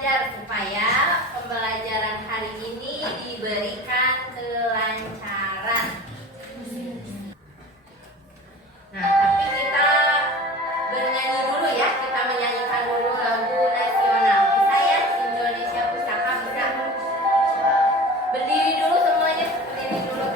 belajar supaya pembelajaran hari ini diberikan kelancaran. Nah, tapi kita bernyanyi dulu ya. Kita menyanyikan dulu lagu nasional. Bisa ya? Indonesia Pusaka bisa. Berdiri dulu semuanya. Berdiri dulu.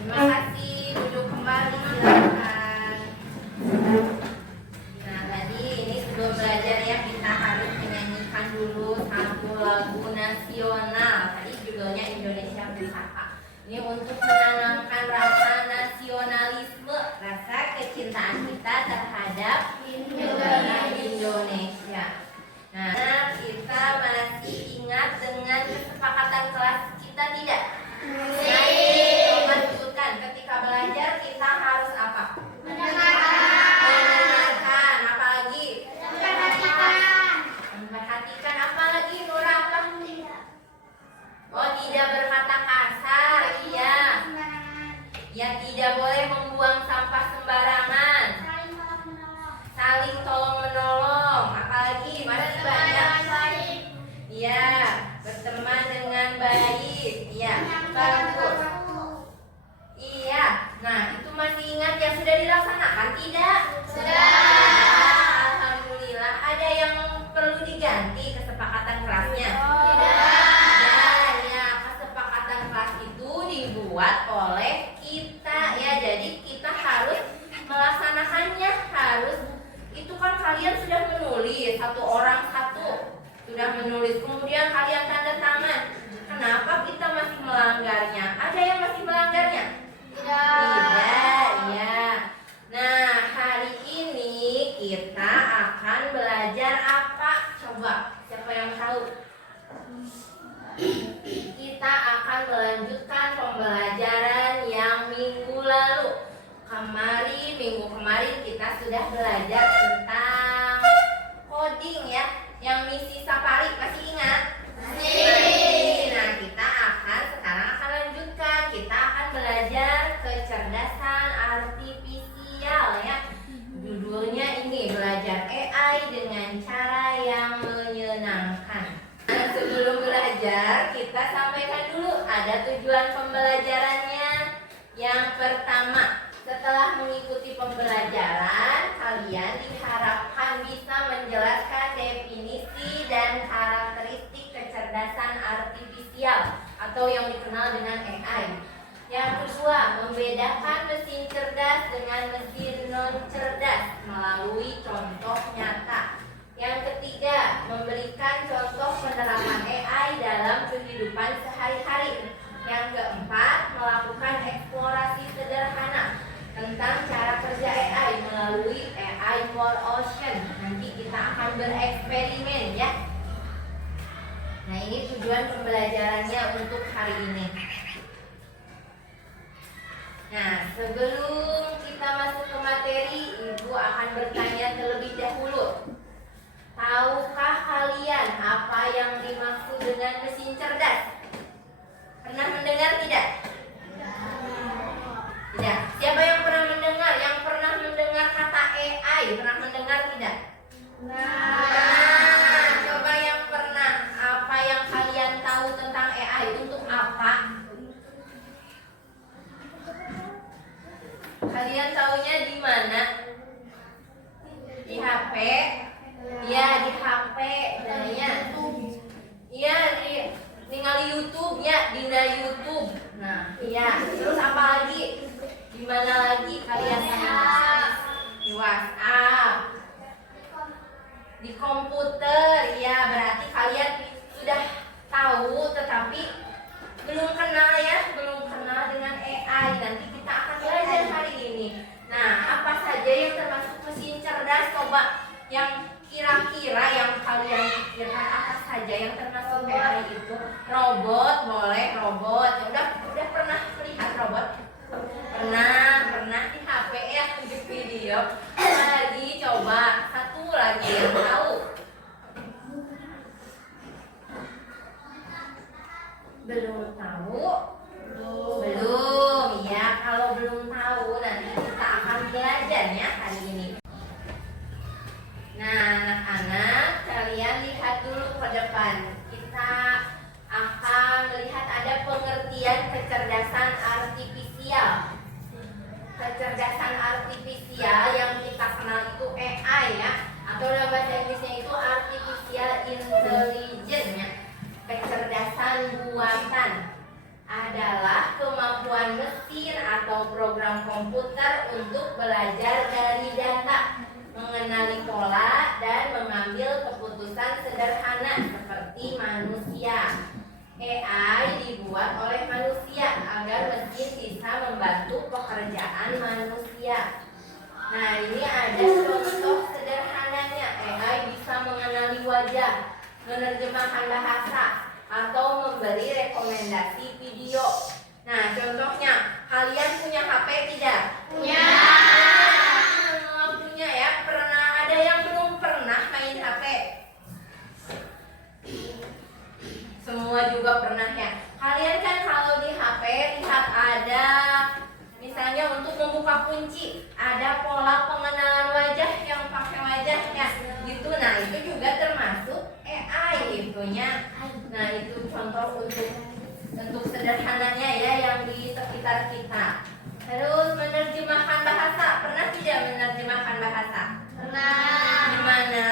Terima kasih, duduk kembali silakan. Nah, tadi ini sebelum belajar ya kita harus menyanyikan dulu satu lagu nasional. Tadi judulnya Indonesia Pusaka. Ini untuk menanamkan rasa nasionalisme, rasa kecintaan kita terhadap negara Indonesia. Nah, kita masih ingat dengan kesepakatan kelas kita tidak? Coba sebutkan, ketika belajar kita harus apa? Mendengarkan. Apa lagi? Memperhatikan. Apa lagi, Nura? Apa? Oh, tidak berkata kasar. Iya. Ya, tidak boleh membuang sampah sembarangan. Saling tolong menolong. Apalagi masih banyak. Iya, berteman dengan baik. Iya, bagus. Iya. Nah, itu masih ingat yang sudah dilaksanakan tidak? Sudah. Alhamdulillah. Ada yang perlu diganti kesepakatan kelasnya? Tidak. Ya, kesepakatan kelas itu dibuat oleh kita ya. Jadi kita harus melaksanakannya, harus. Itu kan kalian sudah menulis, satu orang satu sudah menulis, kemudian kalian tanda tangan. Kenapa kita masih melanggarnya? Ada yang masih melanggarnya? Tidak, ya. Nah, hari ini kita akan belajar apa? Coba, siapa yang tahu? Kita akan melanjutkan pembelajaran yang minggu lalu. Minggu kemarin kita sudah belajar tentang coding ya, yang misi Sapari, masih ingat? Masih. Nah, kita sekarang akan lanjutkan. Kita akan belajar kecerdasan artifisial ya. Judulnya ini, belajar AI dengan cara yang menyenangkan. Nah, sebelum belajar kita sampaikan dulu ada tujuan pembelajarannya. Yang pertama, setelah mengikuti pembelajaran, kalian diharapkan bisa menjelaskan definisi dan karakteristik kecerdasan artifisial atau yang dikenal dengan AI. Yang kedua, membedakan mesin cerdas dengan mesin non-cerdas melalui contoh nyata. Yang ketiga, memberikan contoh penerapan AI dalam kehidupan sehari-hari. Yang keempat, melakukan eksplorasi sederhana tentang cara kerja AI melalui AI for Ocean. Nanti kita akan bereksperimen ya. Nah, ini tujuan pembelajarannya untuk hari ini. Nah, sebelum kita masuk ke materi, Ibu akan bertanya terlebih dahulu. Tahukah kalian apa yang dimaksud dengan mesin cerdas? Pernah mendengar tidak? Tidak. Siapa yang pernah mendengar? Yang pernah mendengar kata AI? Pernah mendengar tidak? Nah, coba yang pernah. Apa yang kalian tahu tentang AI? Untuk apa? Kalian tahunya di mana? Di HP? Ya, di HP. Nah, ya. Ya, Dinda YouTube. Nah, iya. Terus apa lagi? Di mana lagi kalian di WhatsApp, di komputer? Ya, berarti kalian sudah tahu tetapi belum kenal ya, belum kenal dengan AI. Nanti kita akan belajar hari ini. Nah, apa saja yang termasuk mesin cerdas? Coba yang kira-kira yang kalian pikirkan apa saja yang termasuk AI itu? Robot, boleh robot. Ya udah pernah melihat robot? Pernah di HP ya, di video. Apa lagi? Coba satu lagi yang tahu. Belum tahu? Belum. Ya, kalau belum tahu nanti kita akan belajar ya hari ini. Nah, anak-anak, kalian lihat dulu ke depan. Kita akan melihat ada pengertian kecerdasan artifisial. Kecerdasan artifisial yang kita kenal itu AI ya, atau dalam bahasa Inggrisnya itu artificial intelligence ya. Kecerdasan buatan adalah kemampuan mesin atau program komputer untuk belajar dari data, mengenali pola, dan mengambil keputusan sederhana seperti manusia. AI dibuat oleh manusia agar mesin bisa membantu pekerjaan manusia. Nah, ini ada contoh sederhananya. AI bisa mengenali wajah, menerjemahkan bahasa, atau memberi rekomendasi video. Nah, contohnya, kalian punya HP tidak? Punya. Punya ya. Pernah ada yang belum pernah main HP? Semua juga pernah ya. Kalian kan kalau di HP lihat ada misalnya untuk membuka kunci, ada pola pengenalan wajah yang pakai wajah ya. Gitu. Nah, itu juga termasuk AI itunya. Nah, itu contoh untuk sederhananya ya yang di sekitar kita. Terus menerjemahkan bahasa, pernah tidak menerjemahkan bahasa? Pernah. Di mana?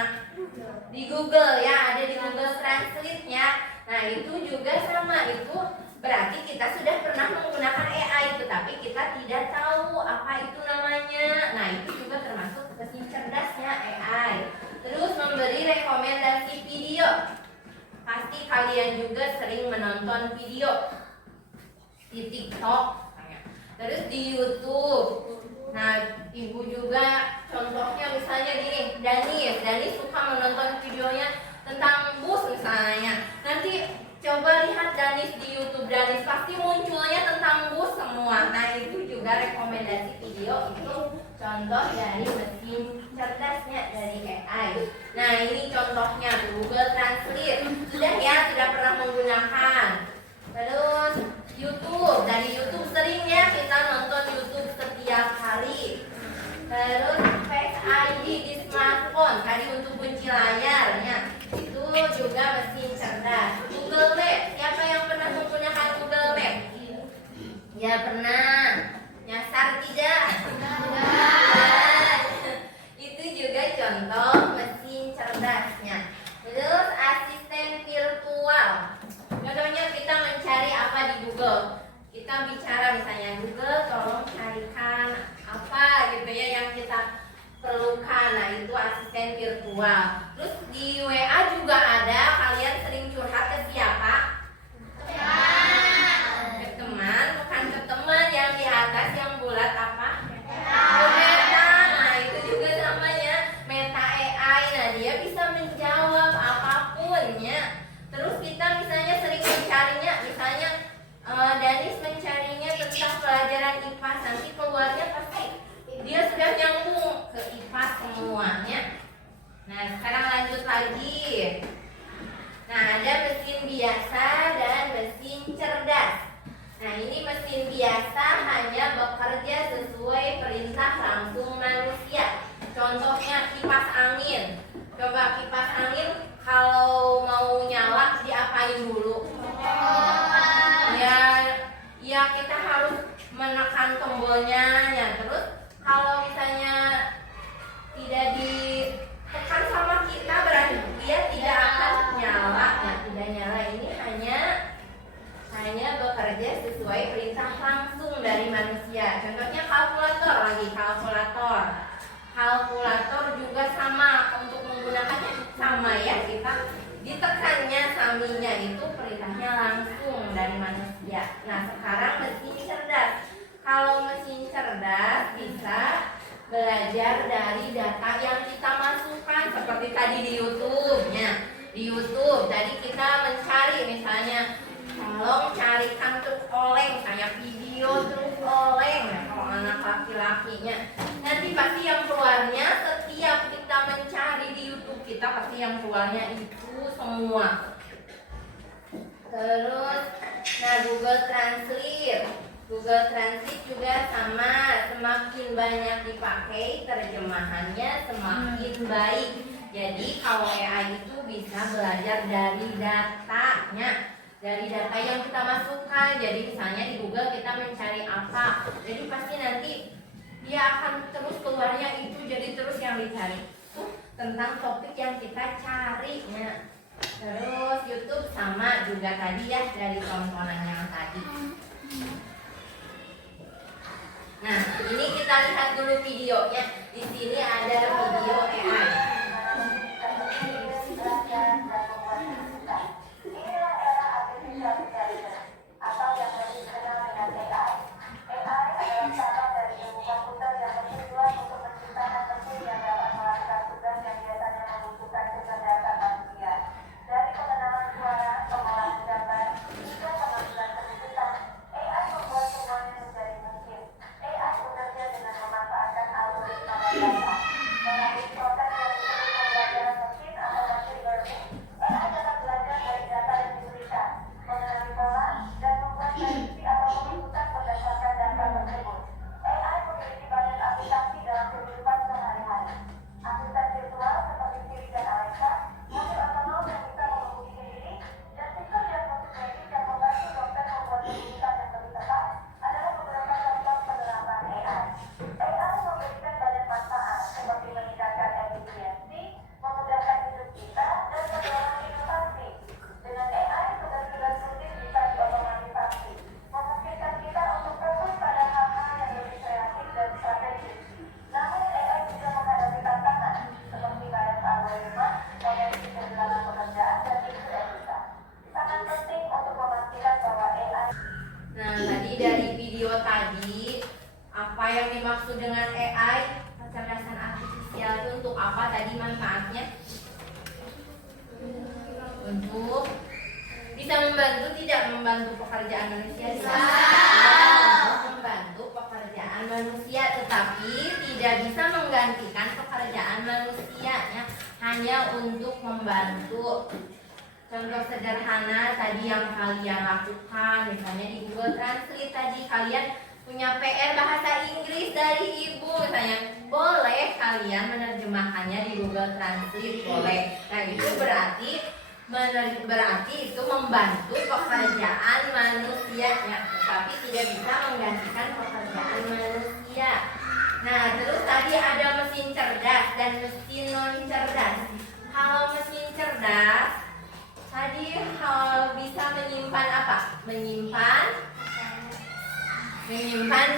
Di Google ya, ada di Google Translate ya. Nah, itu juga sama, itu berarti kita sudah pernah menggunakan AI, tetapi kita tidak tahu apa itu namanya. Nah, itu juga termasuk mesin cerdasnya AI. Terus memberi rekomendasi video. Pasti kalian juga sering menonton video di TikTok, terus di YouTube. Nah, ibu juga contohnya misalnya gini, Danis suka menonton videonya tentang bus misalnya. Nanti coba lihat Danis di YouTube, Danis pasti munculnya tentang bus semua. Nah, itu juga rekomendasi video, itu contoh dari mesin cerdasnya dari AI. Nah, ini contohnya Google Translate. Sudah ya, sudah pernah menggunakan. Terus YouTube, dari YouTube sering ya kita nonton YouTube setiap hari. Terus Face ID di smartphone, tadi untuk kunci layarnya, itu juga mesin cerdas. Google Map, siapa yang pernah menggunakan Google Map? Ya pernah. Nyasar tidak? Itu juga contoh mesin cerdasnya. Terus asisten virtual. Contohnya kita mencari apa di Google. Kita bicara misalnya, Google tolong carikan apa gitu ya yang kita perlukan. Nah, itu asisten virtual. Terus di WA juga ada. Kalian sering curhat ke siapa? Ke teman, bukan ke teman yang di atas yang bulat apa? Meta. Nah, itu juga namanya Meta AI. Nah, dia bisa menjawab apapun ya. Terus kita misalnya sering mencarinya, misalnya Danis mencarinya tentang pelajaran IPA, nanti keluarnya pasti dia sudah nyambung ke IPA semuanya. Nah, sekarang lanjut lagi. Nah, ada mesin biasa dan mesin cerdas. Nah, ini mesin biasa hanya bekerja sesuai perintah langsung manusia. Contohnya kipas angin. Coba kipas angin kalau mau nyala diapain dulu? Ya kita harus menekan tombolnya ya. Terus kalau misalnya tidak ditekan sama kita berarti dia tidak akan nyala. Nah, tidak nyala ini hanya sesuai perintah langsung dari manusia. Contohnya kalkulator lagi, kalkulator. Kalkulator juga sama, untuk menggunakannya sama ya, kita ditekannya saminya itu perintahnya langsung dari manusia. Nah sekarang mesin cerdas. Kalau mesin cerdas bisa belajar dari data yang kita masukkan, seperti tadi di YouTube-nya. Di YouTube tadi kita mencari misalnya tolong carikan truk oleng, kayak video truk oleng. Nah, kalau anak laki-lakinya nanti pasti yang keluarnya, setiap kita mencari di YouTube kita pasti yang keluarnya itu semua. Terus nah Google Translate juga sama, semakin banyak dipakai terjemahannya semakin baik. Jadi kalau AI itu bisa belajar dari datanya, dari data yang kita masukkan. Jadi misalnya di Google kita mencari apa, jadi pasti nanti dia akan terus keluarnya itu, jadi terus yang dicari tentang topik yang kita cari ya. Terus YouTube sama juga tadi ya, dari tontonan yang tadi. Nah ini kita lihat dulu videonya. Di sini ada video AI. Atau yang lebih dikenal dengan AI. AI adalah cabang dari ilmu komputer yang bertujuan untuk menciptakan mesin yang dapat melakukan tugas yang biasanya membutuhkan kecerdasan manusia. Dari pengenalan suara, pengolahan gambar, hingga pengambilan keputusan, AI membuat semuanya menjadi mesin. AI bekerja dengan memanfaatkan algoritma dan data. Melalui proses yang disebut pembelajaran mesin atau machine learning, AI dapat belajar dari data yang diberikan, mengenali pola, dan membuat prediksi atau keputusan berdasarkan data tersebut. AI memiliki banyak aplikasi dalam kehidupan sehari-hari. Asisten virtual seperti Siri dan Alexa, mobil otonom yang bisa mengemudi sendiri, dan sistem diagnosis medis yang membantu dokter membuat keputusan yang lebih tepat adalah beberapa contoh penerapan AI. AI memberikan banyak manfaat seperti meningkatkan efisiensi, memudahkan hidup kita, dan mendorong inovasi. Dengan AI, tugas-tugas rutin bisa diotomatisasi, memungkinkan kita untuk fokus pada hal-hal yang lebih kreatif dan strategis. Namun, AI juga menghadapi tantangan, seperti bias algoritma, potensi kehilangan pekerjaan, dan isu etika. Sangat penting untuk memastikan bahwa AI. Nah tadi dari video tadi, apa yang dimaksud dengan AI, kecerdasan artifisial itu untuk apa tadi manfaatnya? Untuk bisa membantu, tidak membantu pekerjaan manusia? Bisa. Membantu pekerjaan manusia, tetapi tidak bisa menggantikan pekerjaan manusia ya, hanya untuk membantu. Contoh sederhana tadi yang kalian lakukan, misalnya di Google Translate tadi kalian punya PR bahasa Inggris dari ibu, misalnya boleh kalian menerjemahkannya di Google Translate, boleh. Nah itu berarti itu membantu pekerjaan manusia ya, tetapi tidak bisa menggantikan pekerjaan manusia. Nah terus tadi ada mesin cerdas dan mesin non cerdas. Kalau mesin cerdas tadi bisa menyimpan apa? Menyimpan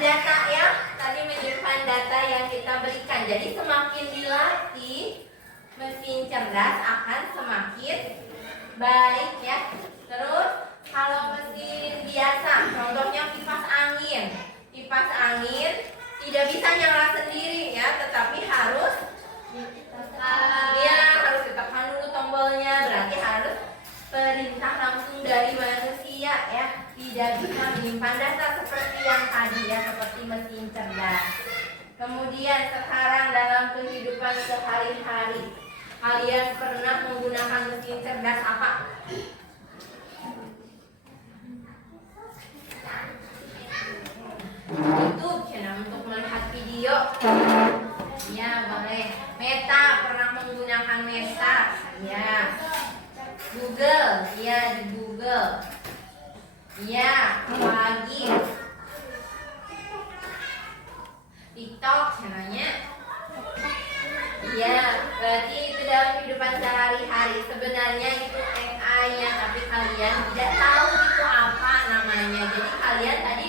data ya. Tadi menyimpan data yang kita berikan. Jadi semakin dilatih, mesin cerdas akan semakin baik ya. Terus kalau mesin biasa, contohnya kipas angin. Kipas angin tidak bisa nyala sendiri ya, tetapi harus ditekan dulu tombolnya, berarti harus perintah langsung dari manusia ya, tidak bisa menyimpan data seperti yang tadi ya, seperti mesin cerdas. Kemudian sekarang dalam kehidupan sehari-hari, kalian pernah menggunakan mesin cerdas apa? YouTube channel untuk melihat video. Ya boleh. Meta, pernah menggunakan Meta? Ya. Google, ya di Google. Ya, apalagi TikTok channelnya. Ya, berarti itu dalam kehidupan sehari-hari. Sebenarnya itu AI ya, tapi kalian tidak tahu itu apa namanya. Jadi kalian tadi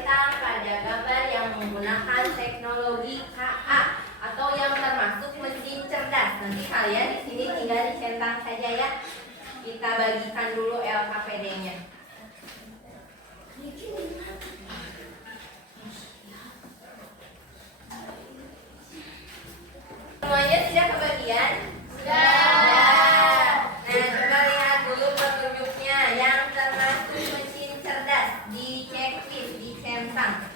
tercetak pada gambar yang menggunakan teknologi KA atau yang termasuk mesin cerdas. Nanti kalian di sini tinggal dicentang saja ya. Kita bagikan dulu LKPD-nya. Semuanya sudah kebagian? Sudah. Nah, coba lihat dulu petunjuknya yang termasuk mesin cerdas di checklist, dicentang.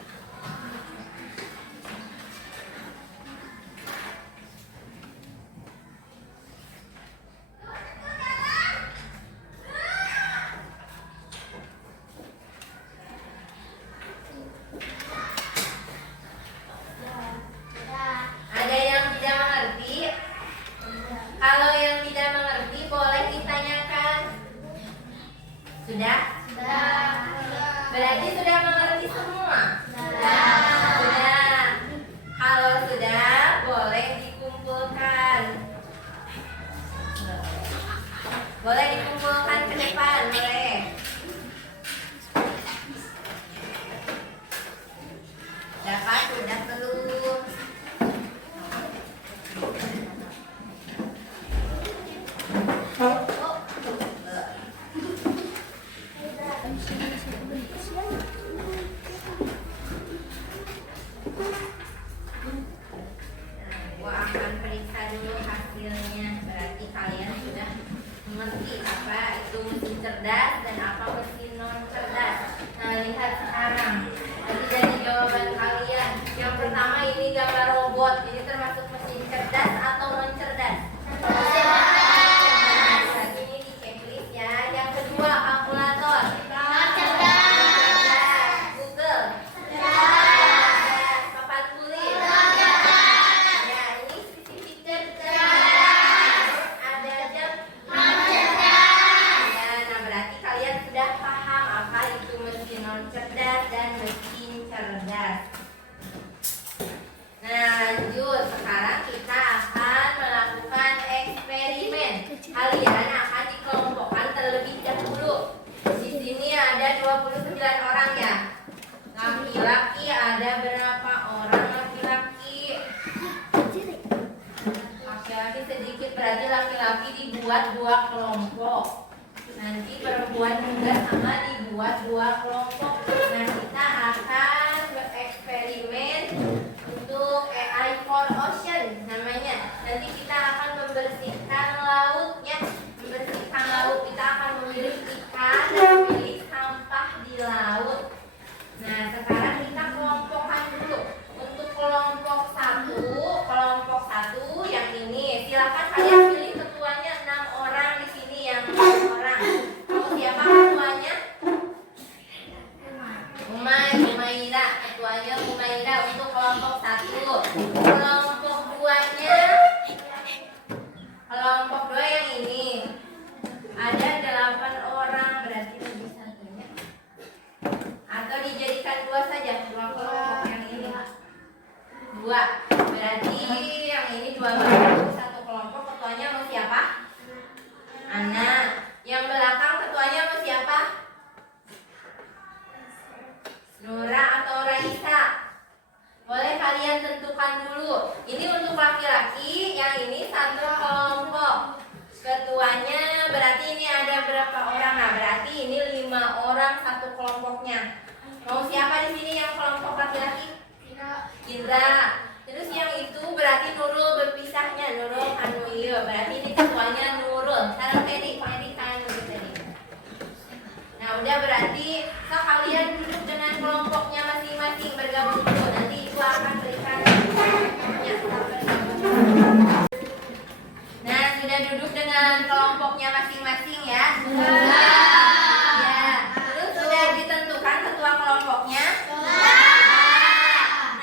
Ada yang tidak mengerti? Kalau yang tidak mengerti boleh ditanyakan. Sudah? Sudah. Berarti sudah mengerti semua? Sudah. Sudah. Kalau sudah, boleh dikumpulkan. Boleh dikumpulkan ke depan, boleh. Dapat sudah belum? Gua akan periksa dulu hasilnya. Berarti kalian sudah mengerti apa itu mesin cerdas dan apa mesin non cerdas. Nah, lihat sekarang. Tadi dari jawaban kalian, yang pertama ini gambar robot. Ini termasuk mesin cerdas atau non cerdas? Berarti ini di checklist ya. Yang kedua, kalkulator. Google. Papan tulis. Ya, ini spesifik cerdas. Ada jam. Ya, nah berarti kalian sudah paham apa itu mesin non cerdas dan mesin cerdas. Nah, lanjut. Sekarang kita akan melakukan eksperimen. Kalian akan dikelompokkan terlebih dahulu. Di sini ada 29 orang ya. Laki-laki ada berapa orang laki-laki? Laki-laki sedikit, berarti laki-laki dibuat 2 kelompok. Nanti perempuan juga sama dibuat 2 kelompok. Nah, kita akan bereksperimen untuk AI for Ocean namanya. Nanti kita akan membersihkan lautnya. Membersihkan laut, kita akan memilih ikan dan memilih sampah di laut. Nah, sekarang kita kelompokkan dulu. Untuk kelompok satu yang ini, silakan kalian pilih ketuanya 6 orang di sini yang 6 orang. Mau siapa ketuanya? Umaira, ketuanya Umaira untuk kelompok 1. Kelompok 2-nya, kelompok 2 yang ini ada 8 orang, berarti lebih satunya. Atau dijadikan 2 saja, 2 kelompok yang ini. 2, berarti yang ini 2 baru 1 kelompok. Ketuanya mau siapa? Anak. Yang belakang ketuanya mau siapa? Nura atau Raisa? Boleh kalian tentukan dulu. Ini untuk laki-laki, yang ini 1 kelompok. Ketuanya berarti ini ada berapa orang? Nah, berarti ini 5 orang 1 kelompoknya. Mau siapa di sini yang kelompok laki-laki? Indra. Terus yang itu berarti Nurul berpisahnya. Nurul Hanuyo. Berarti ini ketuanya Nurul. Sekarang Teddy kan duduk Teddy. Nah, udah berarti kalian duduk dengan kelompoknya masing-masing, bergabung dulu. Nanti Ibu akan berikan kelompoknya. Nah, sudah duduk dengan kelompoknya masing-masing ya? Ya. Terus sudah ditentukan ketua kelompoknya?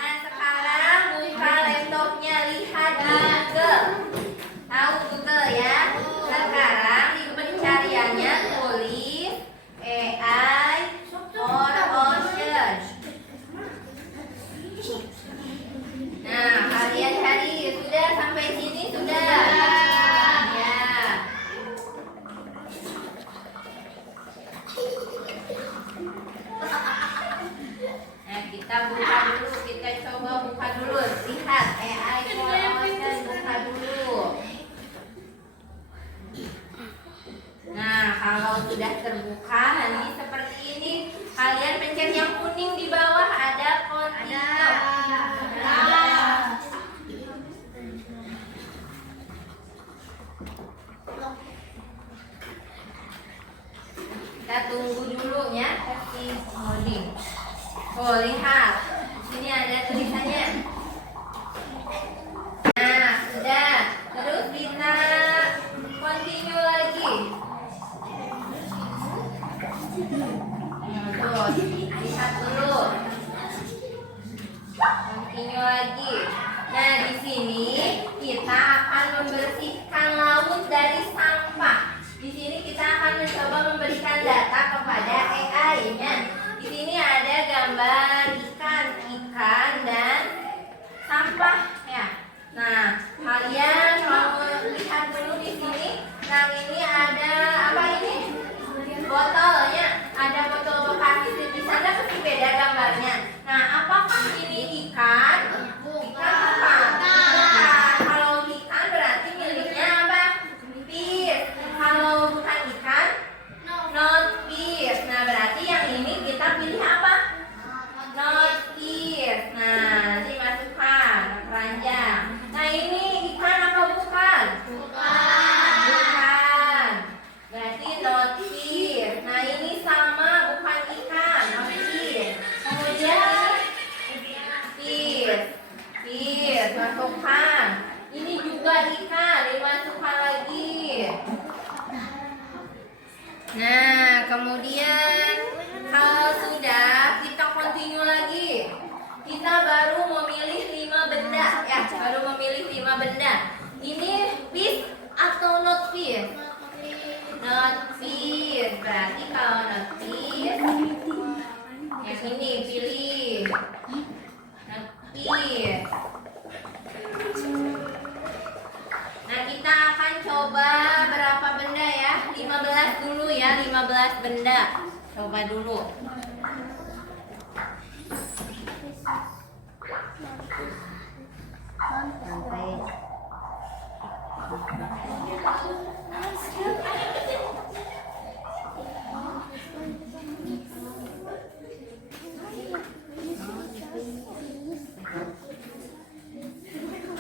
Nah, sekarang kita buka dulu, kita coba buka dulu. Lihat, buka dulu. Nah, kalau sudah terbuka, nanti seperti ini. Kalian pencet yang kuning di bawah, ada continue. Kita tunggu dulu ya, kasih loading. Oh, lihat. Sini ada tulisannya. Nah, sudah. Terus kita continue lagi. Tuh, lihat dulu. Continue lagi. Nah, di sini kita akan membersihkan laut dari sampah. Di sini kita akan mencoba memberikan data kepada AI-nya. Di sini ada gambar ikan dan sampah ya. Nah, kalian mau lihat dulu di sini. Nah, ini ada apa ini? Botolnya. Ada botol bekas di sana pasti beda gambarnya. Nah, apakah ini ikan? Ikan bukan. Kalau ikan berarti miliknya apa? Fish. Kalau bukan ikan, not fish. Nah, berarti yang ini kita pilih apa? Not fish. Nah, nanti masukkan keranjang. Nah, ini ikan atau bukan? Bukan. Berarti not fish. Nah, ini sama bukan ikan, not fish. Kemudian fish. Fish masukkan. Ini juga ikan, dimasukkan lagi. Nah, kemudian kalau sudah, kita continue lagi. Kita baru memilih 5 benda ya, baru memilih 5 benda. Ini fish atau not fish? Not fish. Berarti kalau not fish, yang ini pilih. Not fish. Nah, kita akan coba berapa benda ya? 15 dulu ya, 15 benda. Coba dulu. Sampai.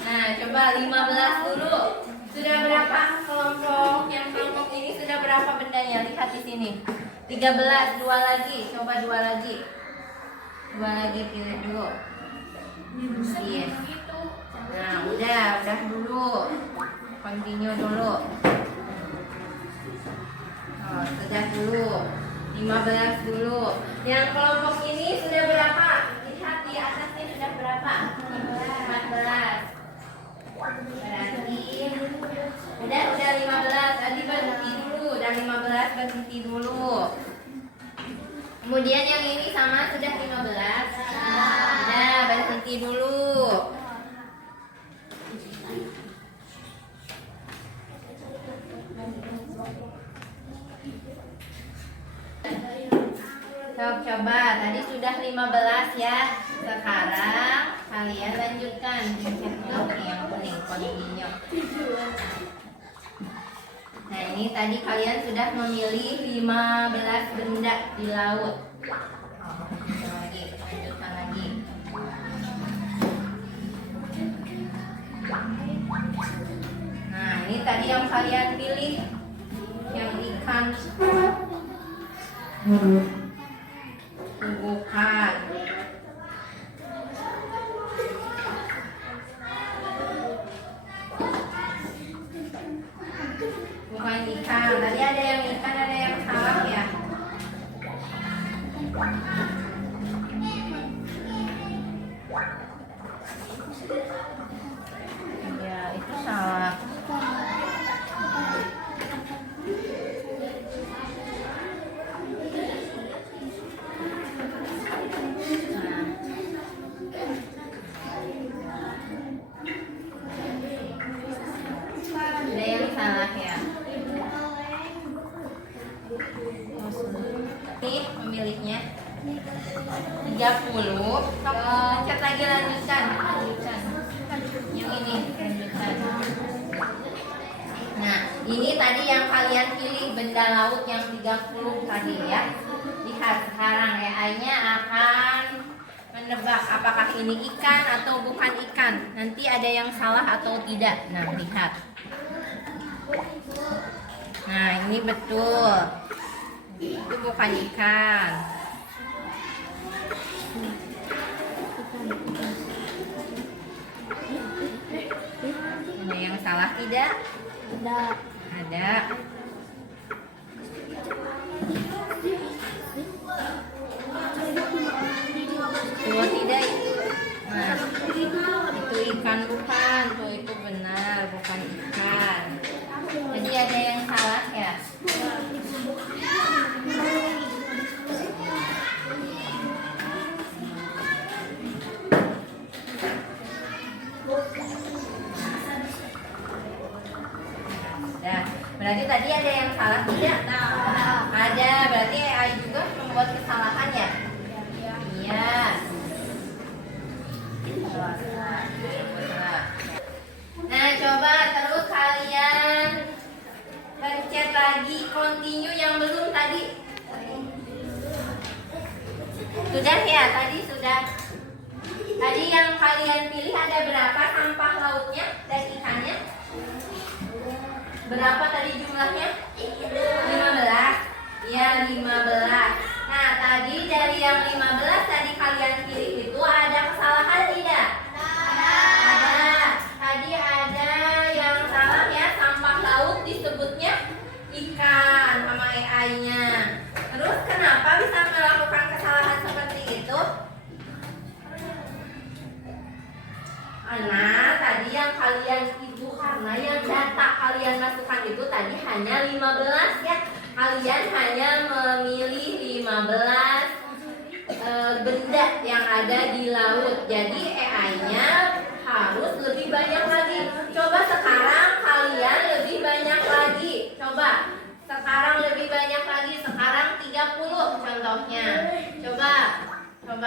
Nah, coba 15 dulu. Sudah berapa kelompok? Yang kelompok ini sudah berapa bendanya? Lihat di sini. 13, 2 lagi. Coba 2 lagi. 2 lagi pilih dulu. Iya. Nah, udah dulu. Continue dulu. Oh, sudah dulu. 15 dulu. Yang kelompok ini sudah berapa? Lihat di atasnya sudah berapa? 14. Berarti udah 15. Tadi berhenti dulu. Udah 15 berhenti dulu. Kemudian yang ini sama sudah 15. Udah berhenti dulu. Coba tadi sudah 15 ya. Sekarang kalian lanjutkan yang kuning continue. Nah, ini tadi kalian sudah memilih 15 benda di laut. Lanjutkan lagi. Nah, ini tadi yang kalian pilih yang ikan. Bukan. Bukan ikan. Tadi ada yang ikan, ada yang salah ya. Ya, itu salah. Ada yang salah ya. Ini pemiliknya 30. Pencet lagi lanjutkan. Yang ini lanjutkan. Nah, ini tadi yang kalian pilih benda laut yang 30 tadi ya. Lihat sekarang AI-nya akan menebak apakah ini ikan atau bukan ikan. Nanti ada yang salah atau tidak. Nah, lihat. Nah, ini betul. Itu bukan ikan. Ada yang salah tidak? Ada. Tuh tidak itu. Nah, itu ikan bukan. Tuh itu benar, bukan ikan. Jadi ada yang salah ya? Nah, berarti tadi ada yang salah tidak? Ada, berarti AI juga membuat kesalahan ya? Iya. Nah, coba terus kalian pencet lagi continue yang belum tadi. Sudah ya, tadi sudah. Tadi yang kalian pilih ada berapa sampah lautnya dan ikannya? Berapa tadi jumlahnya? 15. Ya, 15. Nah, tadi dari yang 15 tadi kalian pilih itu ada kesalahan tidak? Ada. Tadi ada yang salah ya, sampah laut disebutnya ikan sama AI-nya. Terus kenapa bisa melakukan kesalahan seperti itu? Karena tadi yang kalian itu, karena yang data kalian masukkan itu tadi hanya 15 ya. Kalian hanya memilih 15 benda yang ada di laut. Jadi AI-nya harus lebih banyak lagi. Coba sekarang kalian lebih banyak lagi. Coba sekarang lebih banyak lagi. Sekarang 30 contohnya. Coba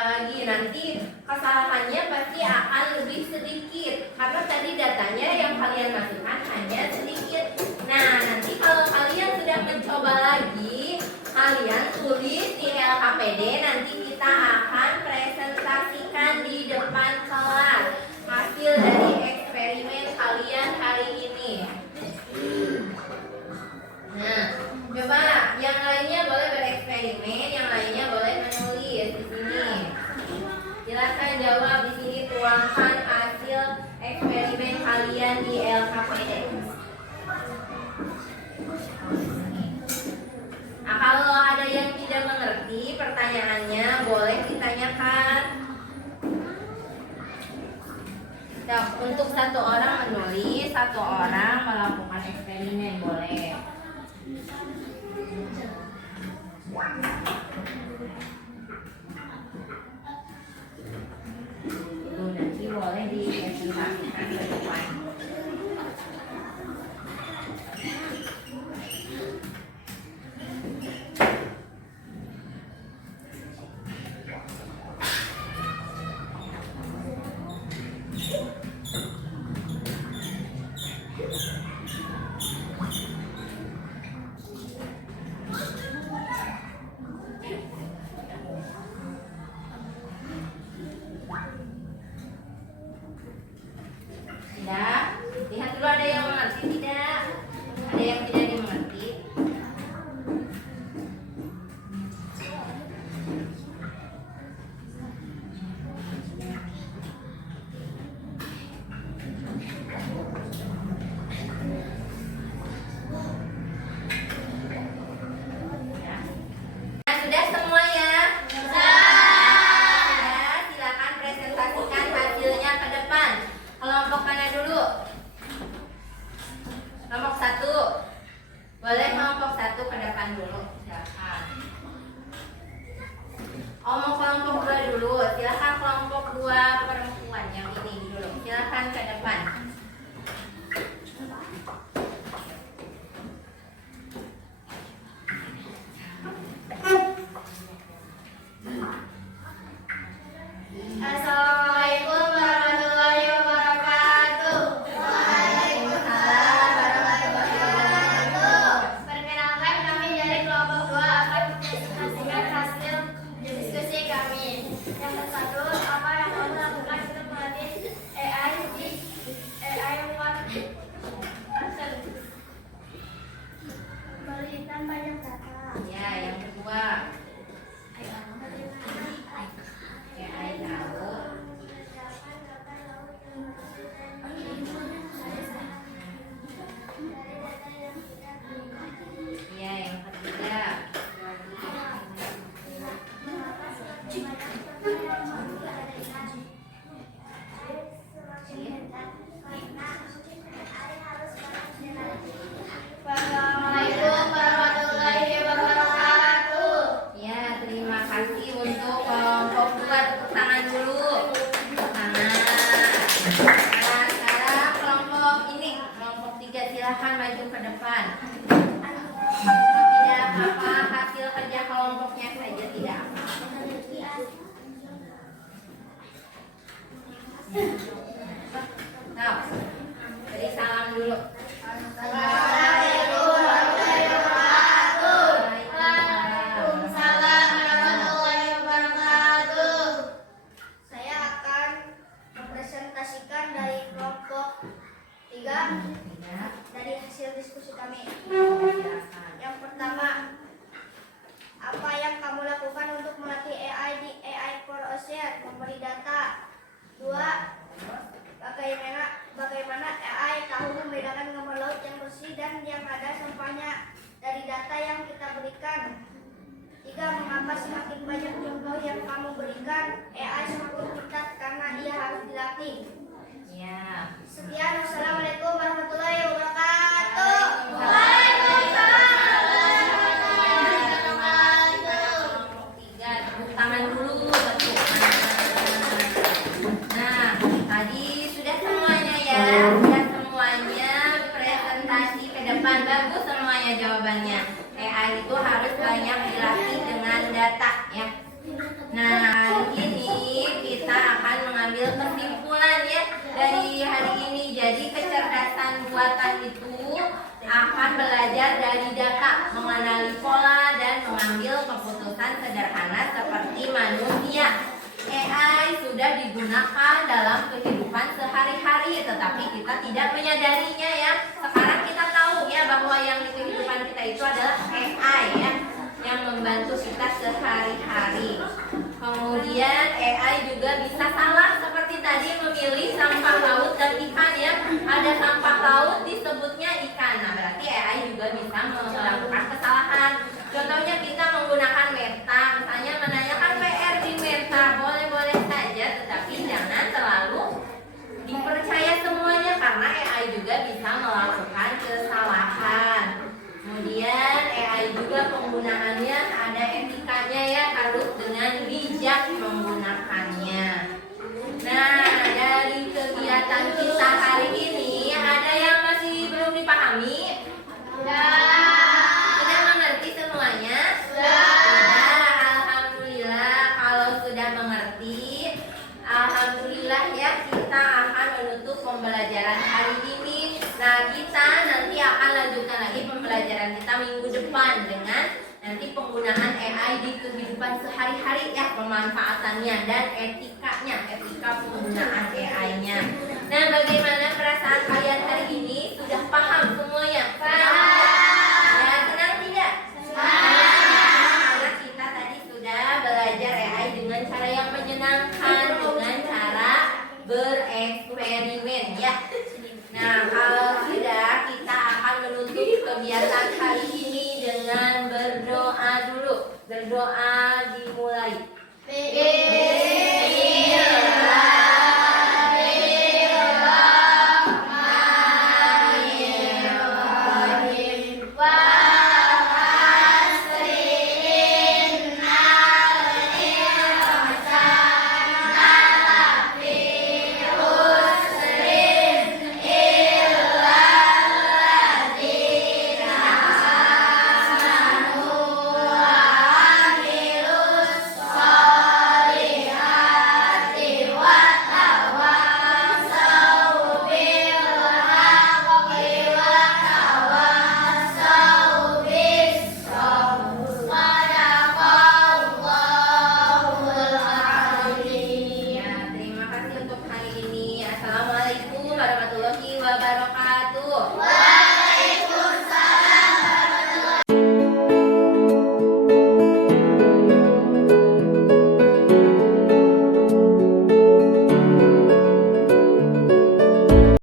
lagi, nanti kesalahannya pasti akan lebih sedikit karena tadi datanya yang kalian masukkan hanya sedikit. Nah, nanti kalau kalian sudah mencoba lagi, kalian tulis di LKPD. Nanti kita akan presentasikan di depan kelas hasil dari eksperimen kalian hari ini. Nah, coba yang lainnya boleh bereksperimen, yang lainnya boleh menulis di sini. Silakan jawab di sini, tuangkan hasil eksperimen kalian di LKPD. Nah, kalau ada yang tidak mengerti pertanyaannya, boleh ditanyakan. Nah, untuk satu orang menulis, satu orang melakukan eksperimen, boleh. Nanti boleh dipresentasikan ke depan. Tidak, lihat dulu ada yang mengerti tidak? Ada yang tidak dimengerti? Nah, sudah semua ya? Sudah, silakan presentasikan hasilnya ke depan. Kelompok mana dulu? Kelompok 1. Boleh kelompok 1 ke depan dulu. Silakan. Mau kelompok 2 dulu. Silakan kelompok 2 perempuan yang ini dulu. Silakan ke depan. Assalamualaikum warahmatullahi wabarakatuh. Waalaikumsalam warahmatullahi wabarakatuh. Perkenalkan, kami dari kelompok 2 akan mempresentasikan hasil diskusi kami. Yang satu, apa yang kamu lakukan untuk melatih AI di AI Person? Memberikan banyak data. Ya, yang kedua. AI tahu. Ya, yang ketiga. Assalamualaikum warahmatullahi wabarakatuh. Ya, terima kasih untuk kelompok 2. Tepuk tangan dulu. Tepuk tangan. Nah, sekarang kelompok 3 silahkan maju ke depan. Tidak apa-apa, hasil kerja kelompoknya saja tidak apa. Nah, beri salam dulu. Assalamualaikum warahmatullahi wabarakatuh. Waalaikumsalam warahmatullahi wabarakatuh. Saya akan mempresentasikan dari kelompok 3 dari hasil diskusi kami. Yang pertama, apa yang kamu lakukan untuk melatih AI di AI for Ocean? Memberi data. 2. Bagaimana AI tahu membedakan gambar laut yang bersih dan yang ada sampahnya dari data yang kita berikan. 3. Mengapa semakin banyak contoh yang kamu berikan, AI semakin pintar karena ia harus dilatih. Ya. Sekian, wassalamualaikum warahmatullahi wabarakatuh. Kelompok 3, tepuk tangan dulu. Tepuk tangan. Nah, tadi sudah semuanya ya. Sudah semuanya presentasi ke depan. Bagus semuanya jawabannya. AI itu harus banyak dilatih dengan data ya. Nah, hari ini kita akan mengambil kesimpulan ya dari hari ini. Jadi kecerdasan buatan itu akan belajar dari data, mengenali pola dan mengambil keputusan sederhana seperti manusia. AI sudah digunakan dalam kehidupan sehari-hari, tetapi kita tidak menyadarinya ya. Sekarang kita tahu ya bahwa yang di kehidupan kita itu adalah AI ya, yang membantu kita sehari-hari. Kemudian AI juga bisa salah seperti tadi memilih sampah laut dan ikan ya. Ada sampah laut disebutnya ikan. Nah, berarti AI juga bisa melakukan kesalahan. Contohnya kita menggunakan Meta, misalnya menanyakan PR di Meta, boleh-boleh saja, tetapi jangan terlalu dipercaya semuanya karena AI juga bisa melakukan kesalahan. Kemudian AI juga penggunaannya ada etikanya ya, harus dengan bijak menggunakannya. Nah, dari kegiatan kita hari ini ada yang masih belum dipahami? Sudah mengerti semuanya? Sudah, alhamdulillah. Kalau sudah mengerti, alhamdulillah ya, kita akan menutup pembelajaran hari ini. Nah, kita nanti akan lanjutkan lagi pembelajaran kita minggu depan dengan nanti penggunaan AI di kehidupan sehari-hari ya, pemanfaatannya dan etikanya, etika penggunaan AI.